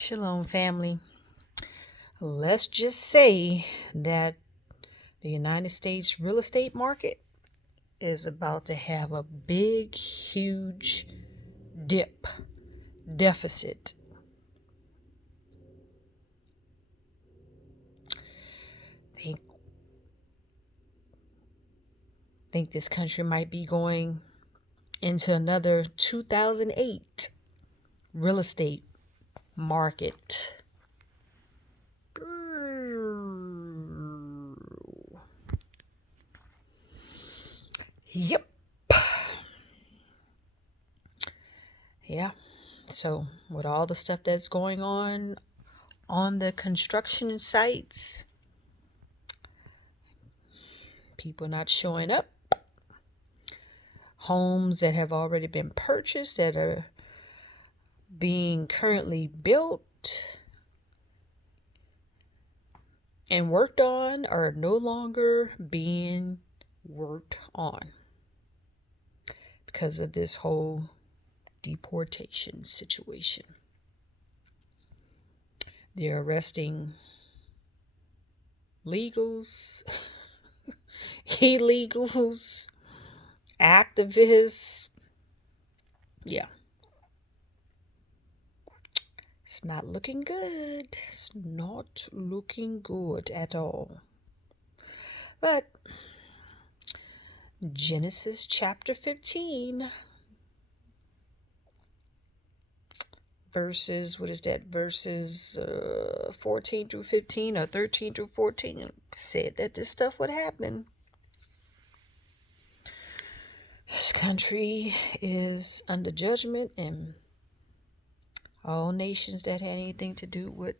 Shalom, family. Let's just say that the United States real estate market is about to have a big, huge deficit. Think think this country might be going into another 2008 real estate market. Yep. Yeah. So, with all the stuff that's going on the construction sites, people not showing up, homes that have already been purchased that are being currently built and worked on are no longer being worked on because of this whole deportation situation. They're arresting legals, illegals, activists. Yeah. It's not looking good. It's not looking good at all. But Genesis chapter 15, verses 14 through 15 or 13 through 14 said that this stuff would happen. This country is under judgment, and all nations that had anything to do with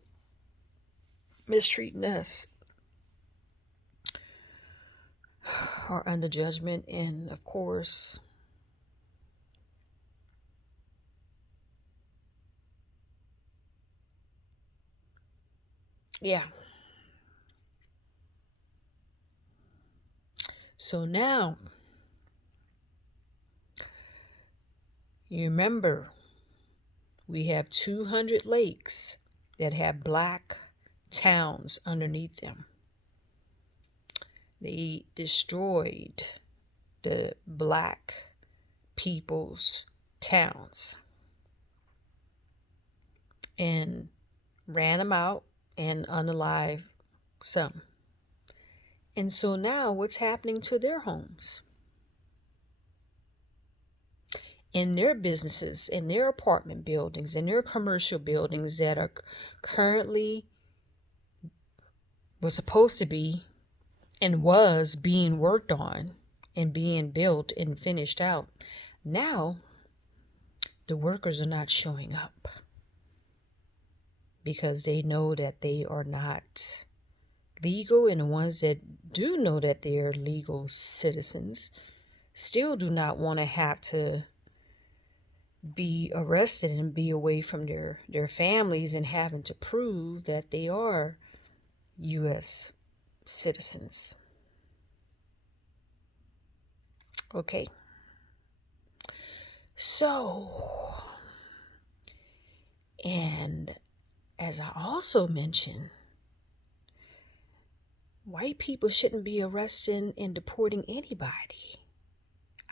mistreating us are under judgment. And of course, yeah. So now, you remember, we have 200 lakes that have black towns underneath them. They destroyed the black people's towns and ran them out and unalive some. And so now what's happening to their homes? In their businesses, in their apartment buildings, in their commercial buildings that are currently was supposed to be and was being worked on and being built and finished out. Now, the workers are not showing up because they know that they are not legal, and the ones that do know that they are legal citizens still do not want to have to be arrested and be away from their families and having to prove that they are U.S. citizens. Okay. So, and as I also mentioned, white people shouldn't be arresting and deporting anybody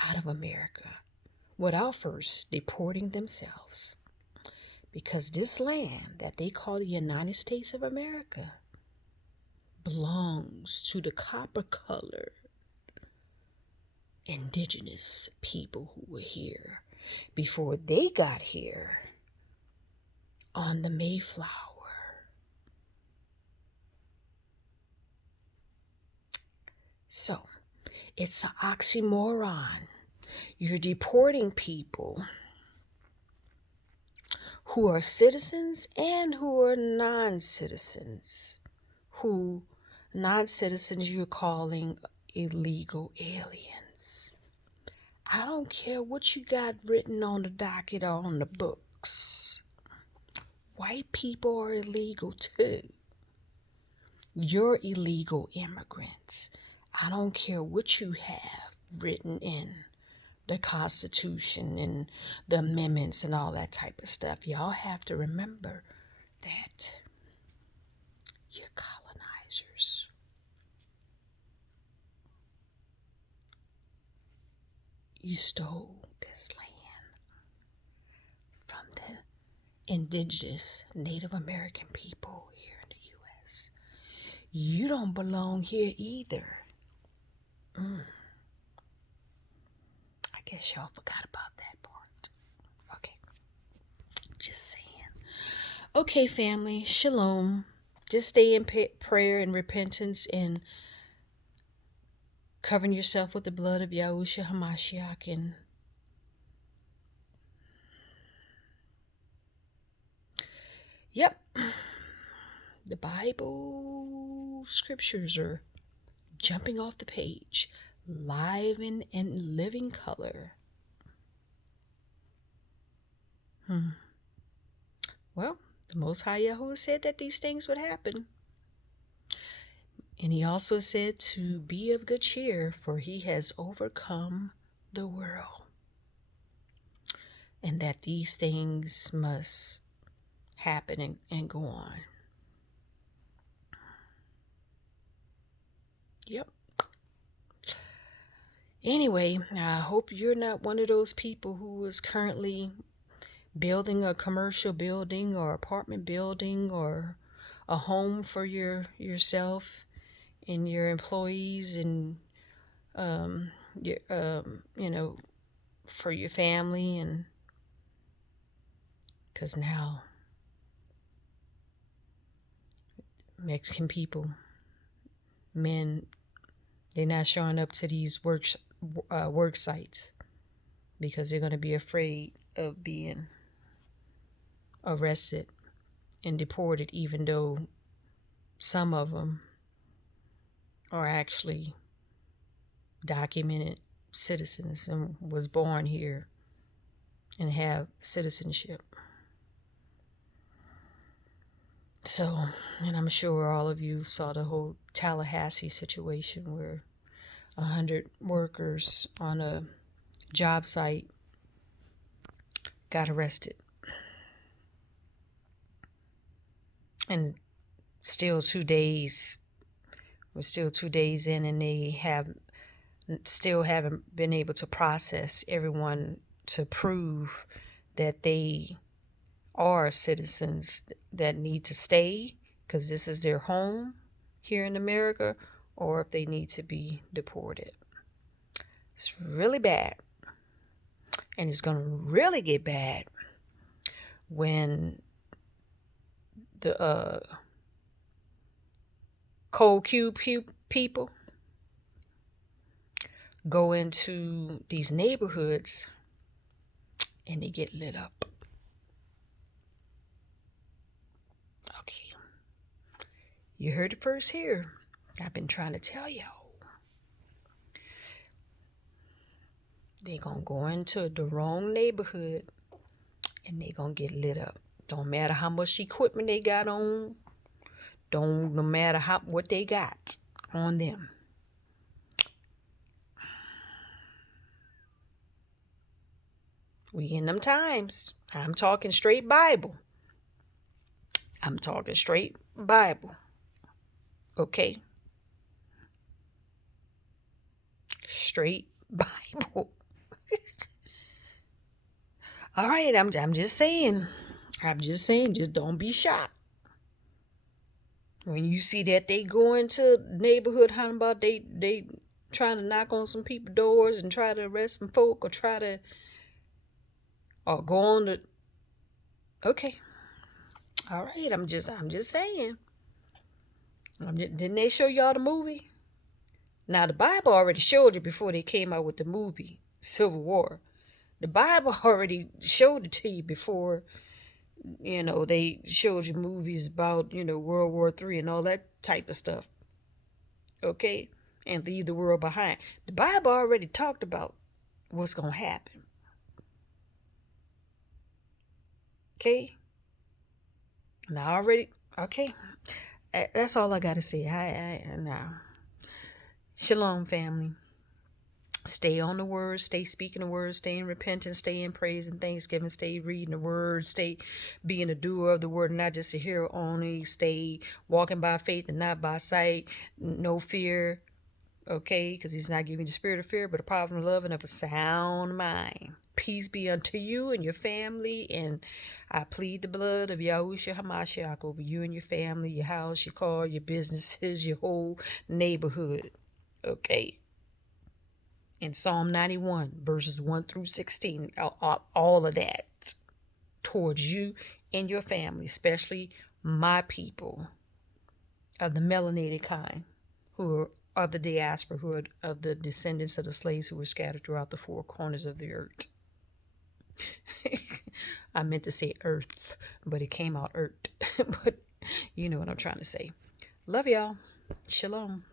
out of America without first deporting themselves. Because this land that they call the United States of America belongs to the copper-colored indigenous people who were here before they got here on the Mayflower. So, it's an oxymoron. You're deporting people who are citizens and who are non-citizens. Non-citizens you're calling illegal aliens. I don't care what you got written on the docket or on the books. White people are illegal too. You're illegal immigrants. I don't care what you have written in the Constitution and the amendments and all that type of stuff. Y'all have to remember You stole this land from the indigenous Native American people here in the U.S. You don't belong here either. I guess y'all forgot about that part. Okay. Just saying. Okay, family. Shalom. Just stay in prayer and repentance and covering yourself with the blood of Yahushua Hamashiach. And yep, the Bible scriptures are jumping off the page, live and in living color. Well, the Most High Yahuwah said that these things would happen. And he also said to be of good cheer, for he has overcome the world. And that these things must happen and go on. Yep. Anyway, I hope you're not one of those people who is currently building a commercial building or apartment building or a home for yourself and your employees and for your family. And because now Mexican people, men, they're not showing up to these work sites because they're going to be afraid of being arrested and deported, even though some of them are actually documented citizens and was born here and have citizenship. So, and I'm sure all of you saw the whole Tallahassee situation where 100 workers on a job site got arrested. And we're still 2 days in, and they still haven't been able to process everyone to prove that they are citizens that need to stay because this is their home here in America, or if they need to be deported. It's really bad. And it's going to really get bad when the cold cube people go into these neighborhoods and they get lit up. Okay. You heard it first here. I've been trying to tell y'all. They're going to go into the wrong neighborhood and they're going to get lit up. Don't matter how much equipment they got on. No matter what they got on them. We in them times. I'm talking straight Bible. Okay? Straight Bible. All right, I'm just saying. Just don't be shocked. When you see that they go into neighborhood, how about they trying to knock on some people's doors and try to arrest some folk or go on the. Okay. All right, I'm just saying. Didn't they show y'all the movie? Now the Bible already showed you before they came out with the movie Civil War. The Bible already showed it to you before, they showed you movies about, World War III and all that type of stuff. Okay? And leave the world behind. The Bible already talked about what's going to happen. Okay? Now okay. That's all I got to say. Now. Shalom, family. Stay on the word, stay speaking the word, stay in repentance, stay in praise and thanksgiving, stay reading the word, stay being a doer of the word, not just a hearer only, stay walking by faith and not by sight, no fear, Okay, because he's not giving you the spirit of fear, but a power of love and of a sound mind. Peace be unto you and your family, and I plead the blood of Yahushua Hamashiach over you and your family, your house, your car, your businesses, your whole neighborhood. Okay. In Psalm 91, verses 1 through 16, all of that towards you and your family, especially my people of the melanated kind, who are of the diaspora, who are of the descendants of the slaves who were scattered throughout the four corners of the earth. I meant to say earth, but it came out earth. But you know what I'm trying to say. Love y'all. Shalom.